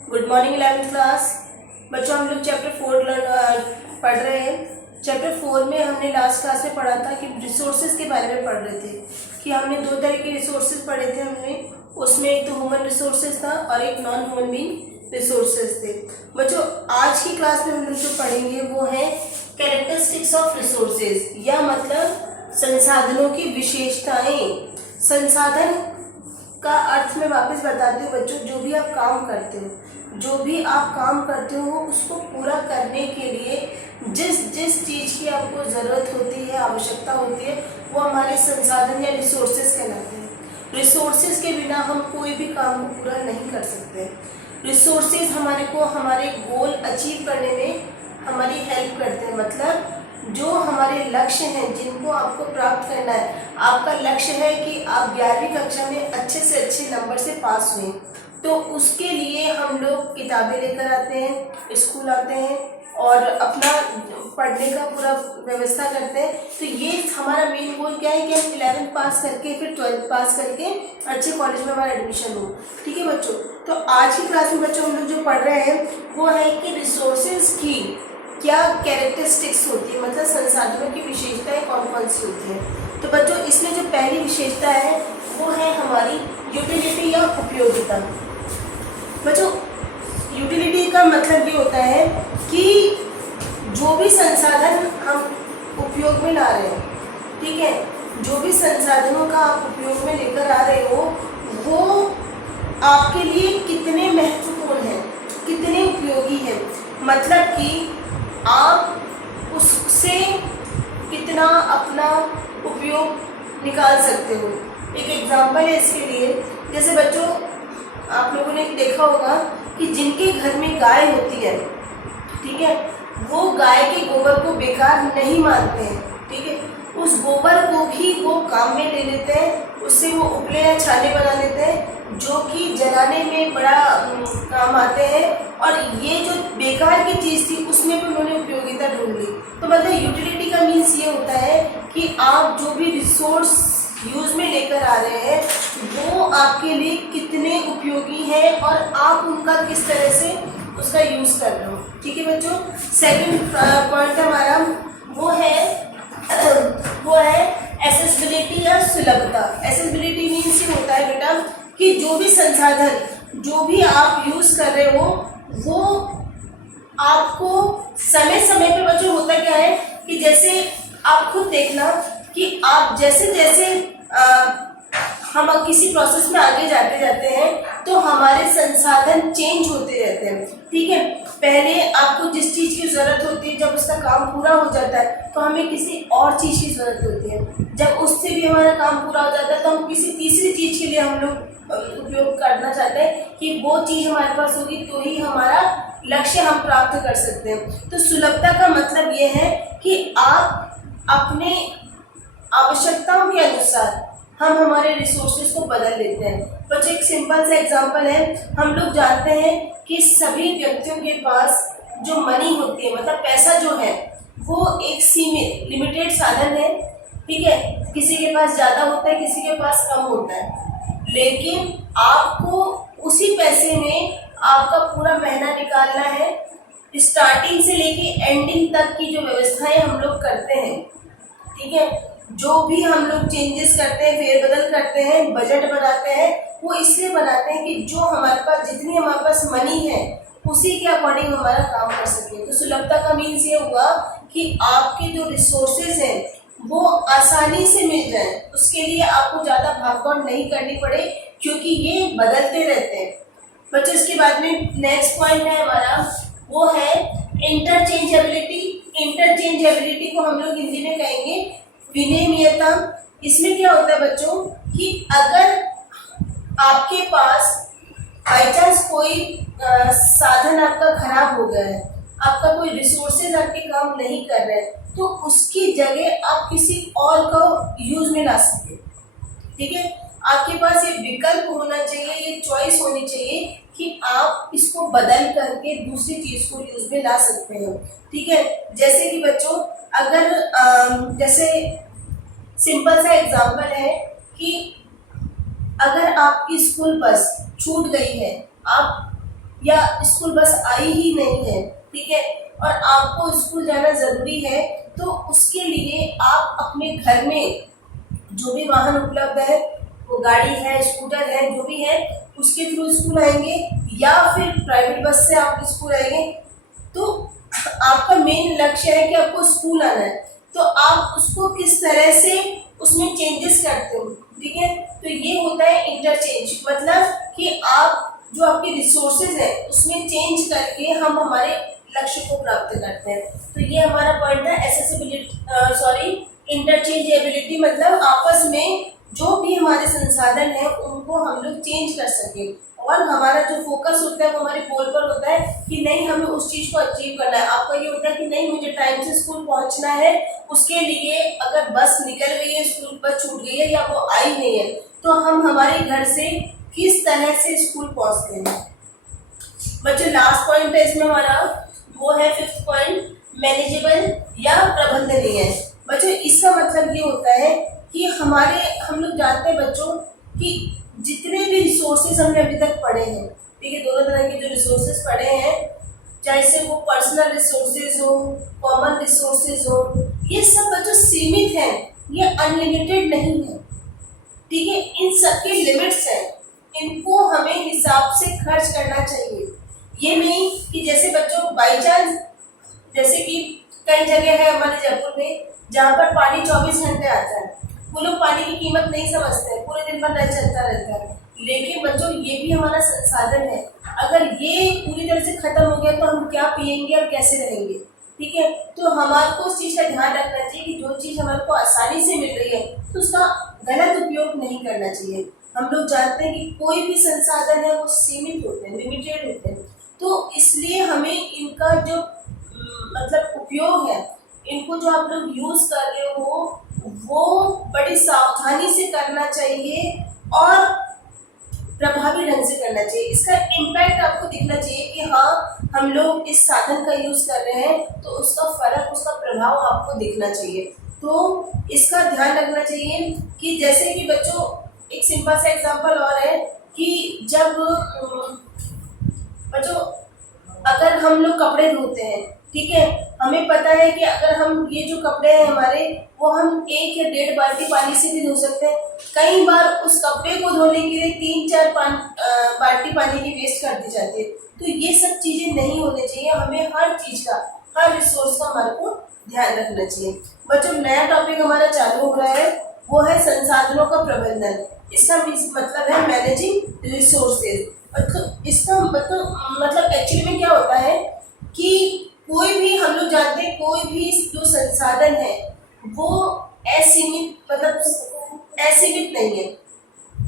Good morning 11th class. बच्चों हम लोग चैप्टर 4 पढ़ रहे हैं। चैप्टर 4 में हमने लास्ट क्लास में पढ़ा था कि रिसोर्सेज के बारे में पढ़ रहे थे कि हमने दो तरह के रिसोर्सेज पढ़े थे। हमने उसमें एक तो ह्यूमन रिसोर्सेज था और एक नॉन ह्यूमन बीइंग रिसोर्सेज थे। बच्चों आज की क्लास में हम लोग जो पढ़ेंगे वो है कैरेक्टरिस्टिक्स ऑफ रिसोर्सेज, या मतलब संसाधनों की विशेषताएं। संसाधन का अर्थ मैं वापस बताती हूँ बच्चों। जो भी आप काम करते हो उसको पूरा करने के लिए जिस चीज़ की आपको ज़रूरत होती है, आवश्यकता होती है, वो हमारे संसाधन या रिसोर्सेज कहलाते हैं। रिसोर्सेज के बिना हम कोई भी काम को पूरा नहीं कर सकते। रिसोर्सेज हमारे को हमारे गोल अचीव करने में हमारी हेल्प करते हैं। मतलब जो हमारे लक्ष्य हैं जिनको आपको प्राप्त करना है, आपका लक्ष्य है कि आप 11वीं कक्षा में अच्छे से अच्छे नंबर से पास हुए, तो उसके लिए हम लोग किताबें लेकर आते हैं, स्कूल आते हैं और अपना पढ़ने का पूरा व्यवस्था करते हैं। तो ये हमारा मेन गोल क्या है कि हम 11th पास करके फिर 12th पास करके अच्छे कॉलेज में हमारा एडमिशन हो। ठीक है बच्चों, तो आज की क्लास में बच्चों हम लोग जो पढ़ रहे हैं वो है कि रिसोर्सेज की क्या कैरेक्टरिस्टिक्स होती है, मतलब संसाधनों की विशेषताएं कौन कौन सी होती हैं। तो बच्चों इसमें जो पहली विशेषता है वो है हमारी यूटिलिटी या उपयोगिता। बच्चों यूटिलिटी का मतलब ये होता है कि जो भी संसाधन हम उपयोग में ला रहे हैं, ठीक है, जो भी संसाधनों का आप उपयोग में लेकर आ रहे हो वो आपके लिए कितने महत्वपूर्ण हैं, कितने उपयोगी हैं। मतलब कि आप उससे कितना अपना उपयोग निकाल सकते हो। एक एग्जाम्पल है इसके लिए, जैसे बच्चों आप लोगों ने देखा होगा कि जिनके घर में गाय होती है, ठीक है, वो गाय के गोबर को बेकार नहीं मानते हैं। ठीक है, उस गोबर को भी वो काम में ले लेते हैं, उससे वो उपले या छाले बना लेते हैं जो कि जलाने में बड़ा काम आते हैं। और ये जो बेकार की चीज़ थी उसमें भी उन्होंने उपयोगिता ढूंढ ली। तो मतलब यूटिलिटी का मीन्स ये होता है कि आप जो भी रिसोर्स यूज में लेकर आ रहे हैं वो आपके लिए कितने उपयोगी हैं और आप उनका किस तरह से उसका यूज कर रहे हो। ठीक है बच्चों, सेकंड पॉइंट हमारा वो है एसेसिबिलिटी या सुलभता। एसेसिबिलिटी मीन्स ये होता है बेटा कि जो भी संसाधन जो भी आप यूज कर रहे हो वो आपको समय समय पे बच्चों होता क्या है कि जैसे आप खुद देखना कि आप जैसे जैसे हम किसी प्रोसेस में आगे जाते हैं तो हमारे संसाधन चेंज होते रहते हैं। ठीक है, पहले आपको जिस चीज़ की ज़रूरत होती है, जब उसका काम पूरा हो जाता है तो हमें किसी और चीज़ की ज़रूरत होती है। जब उससे भी हमारा काम पूरा हो जाता है तो हम किसी तीसरी चीज़ के लिए हम लोग उपयोग करना चाहते हैं कि वो चीज़ हमारे पास होगी तो ही हमारा लक्ष्य हम प्राप्त कर सकते हैं। तो सुलभता का मतलब ये है कि आप अपने आवश्यकताओं के अनुसार हम हमारे रिसोर्सेज को बदल लेते हैं। तो एक सिंपल सा एग्जांपल है, हम लोग जानते हैं कि सभी व्यक्तियों के पास जो मनी होती है, मतलब पैसा जो है, वो एक सीमित लिमिटेड साधन है। ठीक है, किसी के पास ज़्यादा होता है, किसी के पास कम होता है, लेकिन आपको उसी पैसे में आपका पूरा महीना निकालना है। स्टार्टिंग से लेके एंडिंग तक की जो व्यवस्थाएं हम लोग करते हैं, ठीक है, जो भी हम लोग चेंजेस करते हैं, फेरबदल करते हैं, बजट बनाते हैं, वो इसलिए बनाते हैं कि जो हमारे पास जितनी हमारे पास मनी है उसी के अकॉर्डिंग हमारा काम कर सके। तो सुलभता का मीन्स ये हुआ कि आपके जो रिसोर्सेज हैं वो आसानी से मिल जाए, उसके लिए आपको ज़्यादा भागदौड़ नहीं करनी पड़े क्योंकि ये बदलते रहते हैं। बच्चों इसके बाद में नेक्स्ट पॉइंट है हमारा, वो है इंटरचेंजेबिलिटी। इंटरचेंजेबिलिटी को हम लोग हिंदी में कहेंगे विनिमयता। इसमें क्या होता है बच्चों कि अगर आपके पास बाई चांस कोई साधन आपका खराब हो गया है, आपका कोई रिसोर्सेज आपके काम नहीं कर रहे हैं, तो उसकी जगह आप किसी और को यूज में ला सकते। ठीक है, आपके पास ये विकल्प होना चाहिए, ये चॉइस होनी चाहिए कि आप इसको बदल करके दूसरी चीज को यूज में ला सकते हो। ठीक है, जैसे कि बच्चों अगर जैसे सिंपल सा एग्जांपल है कि अगर आपकी स्कूल बस छूट गई है, आप या स्कूल बस आई ही नहीं है, ठीक है, और आपको स्कूल जाना ज़रूरी है, तो उसके लिए आप अपने घर में जो भी वाहन उपलब्ध है, वो गाड़ी है, स्कूटर है, जो भी है, उसके थ्रू स्कूल आएंगे या फिर प्राइवेट बस से आप स्कूल आएंगे। तो आपका मेन लक्ष्य है कि आपको स्कूल आना है, तो आप उसको किस तरह से उसमें चेंजेस करते हो, ठीक है। तो ये होता है इंटरचेंज, मतलब कि आप जो आपके रिसोर्सेज है उसमें चेंज करके हम हमारे लक्ष्य को प्राप्त करते हैं। तो ये हमारा पॉइंट है एसेसिबिलिटी, इंटरचेंजेबिलिटी, मतलब आपस में जो भी हमारे संसाधन हैं उनको हम लोग चेंज कर सकें, और हमारा जो फोकस होता है वो हमारे गोल पर होता है कि नहीं हमें उस चीज़ को अचीव करना है। आपका ये होता है कि नहीं मुझे टाइम से स्कूल पहुंचना है, उसके लिए अगर बस निकल गई है, स्कूल बस छूट गई है या वो आई नहीं है, तो हम हमारे घर से किस तरह से स्कूल पहुंचते हैं। बच्चों लास्ट पॉइंट है इसमें हमारा, वो है 5th पॉइंट, मैनेजेबल या प्रबंधनीय है। बच्चों इसका मतलब ये होता है कि हम लोग जानते हैं बच्चों कि जितने भी रिसोर्सेज हमने अभी तक पढ़े हैं, ठीक है, दोनों तरह के जो रिसोर्सेज पढ़े हैं, चाहे से वो पर्सनल रिसोर्सेज हो, कॉमन रिसोर्सेज हो, ये सब बच्चों सीमित हैं, ये अनलिमिटेड नहीं है, ठीक है, इन सबके लिमिट्स हैं, इनको हमें हिसाब से खर्च करना चाहिए। ये नहीं कि जैसे बच्चों बाई चांस, जैसे कि कई जगह है हमारे जयपुर में जहाँ पर पानी 24 घंटे आता है, वो लोग पानी की कीमत नहीं समझते हैं, पूरे दिन भर नल चलता रहता है। लेकिन बच्चों ये भी हमारा संसाधन है, अगर ये पूरी तरह से खत्म हो गया तो हम क्या पिएंगे और कैसे रहेंगे, ठीक है। तो हमारे को उस चीज़ का ध्यान रखना चाहिए कि जो चीज़ हमारे को आसानी से मिल रही है तो उसका गलत उपयोग नहीं करना चाहिए। हम लोग जानते हैं कि कोई भी संसाधन है वो सीमित होते हैं, लिमिटेड होते हैं, तो इसलिए हमें इनका जो मतलब उपयोग है, इनको जो आप लोग यूज़ कर रहे हो वो बड़ी सावधानी से करना चाहिए और प्रभावी ढंग से करना चाहिए। इसका इम्पैक्ट आपको दिखना चाहिए कि हाँ हम लोग इस साधन का यूज़ कर रहे हैं, तो उसका फर्क, उसका प्रभाव आपको दिखना चाहिए। तो इसका ध्यान रखना चाहिए कि जैसे कि बच्चों एक सिंपल सा एग्जांपल और है कि जब बच्चों अगर हम लोग कपड़े धोते हैं, ठीक है, हमें पता है कि अगर हम ये जो कपड़े हैं हमारे, वो हम 1 या 1.5 बाल्टी पानी से भी धो सकते हैं। कई बार उस कपड़े को धोने के लिए 3-4 बाल्टी पानी की वेस्ट कर दी जाती है। तो ये सब चीज़ें नहीं होनी चाहिए, हमें हर चीज़ का, हर रिसोर्स का हमारे को ध्यान रखना चाहिए। बच्चों नया टॉपिक हमारा चालू हो रहा है, वो है संसाधनों का प्रबंधन। इसका मतलब है मैनेजिंग रिसोर्सेज। इसका मतलब एक्चुअली में क्या होता है कि कोई भी, हम लोग जानते हैं कोई भी जो संसाधन है वो असीमित, मतलब असीमित नहीं है,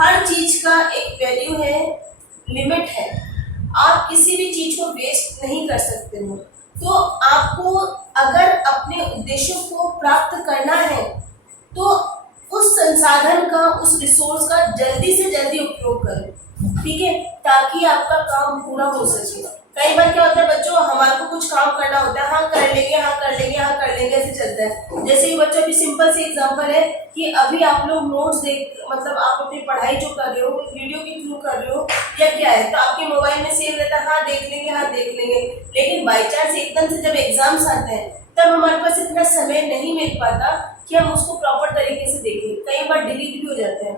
हर चीज का एक वैल्यू है, लिमिट है, आप किसी भी चीज को वेस्ट नहीं कर सकते हो। तो आपको अगर अपने उद्देश्यों को प्राप्त करना है तो उस संसाधन का, उस रिसोर्स का जल्दी से जल्दी उपयोग करें, ठीक है, ताकि आपका काम पूरा हो सके। कई बार क्या होता है बच्चों, हमारे को कुछ काम करना होता है, हाँ कर लेंगे, हाँ कर लेंगे, हाँ कर लेंगे, ऐसे चलता है। जैसे कि बच्चों की सिंपल सी एग्जांपल है कि अभी आप लोग नोट्स देख, मतलब आप अपनी पढ़ाई जो कर रहे हो वीडियो के थ्रू कर रहे हो या क्या है, तो आपके मोबाइल में सेव रहता है, हाँ देख लेंगे, हाँ देख लेंगे। लेकिन बाई चांस एकदम से जब एग्जाम्स आते हैं तब हमारे पास इतना समय नहीं मिल पाता कि हम उसको प्रॉपर तरीके से देखें, कई बार डिलीट भी हो जाते हैं।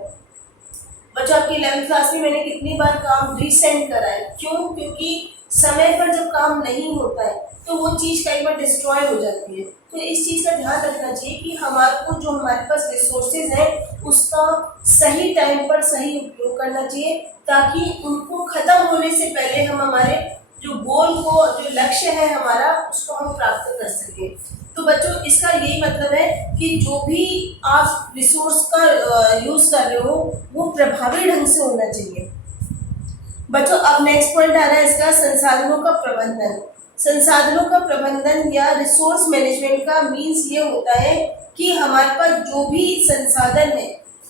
बच्चों आपकी 11th क्लास में मैंने कितनी बार काम रीसेंड करा है, क्यों? क्योंकि समय पर जब काम नहीं होता है तो वो चीज़ कई बार डिस्ट्रॉय हो जाती है। तो इस चीज़ का ध्यान रखना चाहिए कि हमारे को जो हमारे पास रिसोर्सेज हैं उसका सही टाइम पर सही उपयोग करना चाहिए, ताकि उनको ख़त्म होने से पहले हम हमारे जो गोल को, जो लक्ष्य है हमारा, उसको हम प्राप्त कर सकें। तो बच्चों इसका यही मतलब है कि जो भी आप रिसोर्स का यूज़ कर रहे हो वो प्रभावी ढंग से होना चाहिए। बच्चों अब नेक्स्ट पॉइंट आ रहा है इसका, संसाधनों का प्रबंधन। संसाधनों का प्रबंधन या रिसोर्स मैनेजमेंट का मीन्स ये होता है कि हमारे पास जो भी संसाधन है,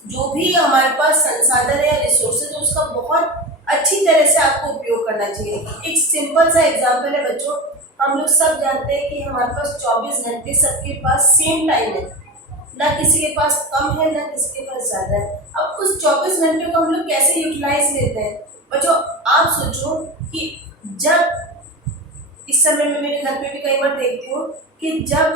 जो भी हमारे पास संसाधन है या रिसोर्सेज है, उसका बहुत अच्छी तरह से आपको उपयोग करना चाहिए। एक सिंपल सा एग्जांपल है बच्चों, हम लोग सब जानते हैं कि हमारे पास 24 घंटे सबके पास सेम टाइम है, ना किसी के पास कम है ना किसी के पास ज़्यादा है। अब उस 24 घंटे को हम लोग कैसे यूटिलाइज लेते हैं? बच्चों आप सोचो कि समय में मेरे घर पे भी कई बार देखती हूँ कि जब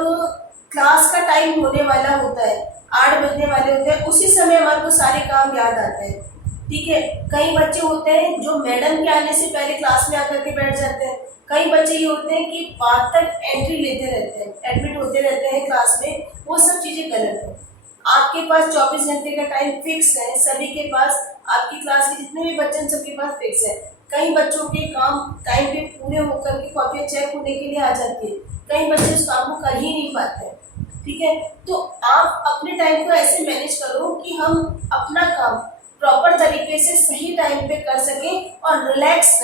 क्लास का टाइम होने वाला होता है, 8 बजने वाले होते हैं, उसी समय हमारे को सारे काम याद आते हैं। ठीक है, कई बच्चे होते हैं जो मैडम के आने से पहले क्लास में आकर के बैठ जाते हैं। कई बच्चे ये होते हैं कि बाद तक एंट्री लेते रहते हैं, एडमिट होते रहते हैं क्लास में। वो सब चीज़ें गलत है। आपके पास 24 घंटे का टाइम फिक्स है, सभी के पास, आपकी क्लास के जितने भी बच्चे हैं सबके पास फिक्स है। कई बच्चों के काम टाइम पे पूरे होकर के कॉपियाँ चेक होने के लिए आ जाती है, कई बच्चे उस काम को कर ही नहीं पाते हैं। ठीक है, तो आप अपने टाइम को ऐसे मैनेज करो कि हम अपना काम प्रॉपर तरीके से सही टाइम पे कर सकें और रिलैक्स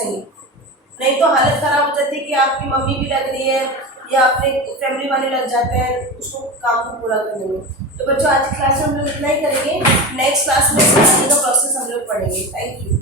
नहीं तो हालत ख़राब हो जाती है कि आपकी मम्मी भी लग रही है या अपने फैमिली वाले लग जाते हैं उसको काम को पूरा करने में। तो बच्चों आज की क्लास में हम लोग इतना ही करेंगे। नेक्स्ट क्लास में का प्रोसेस हम लोग पढ़ेंगे। Thank you.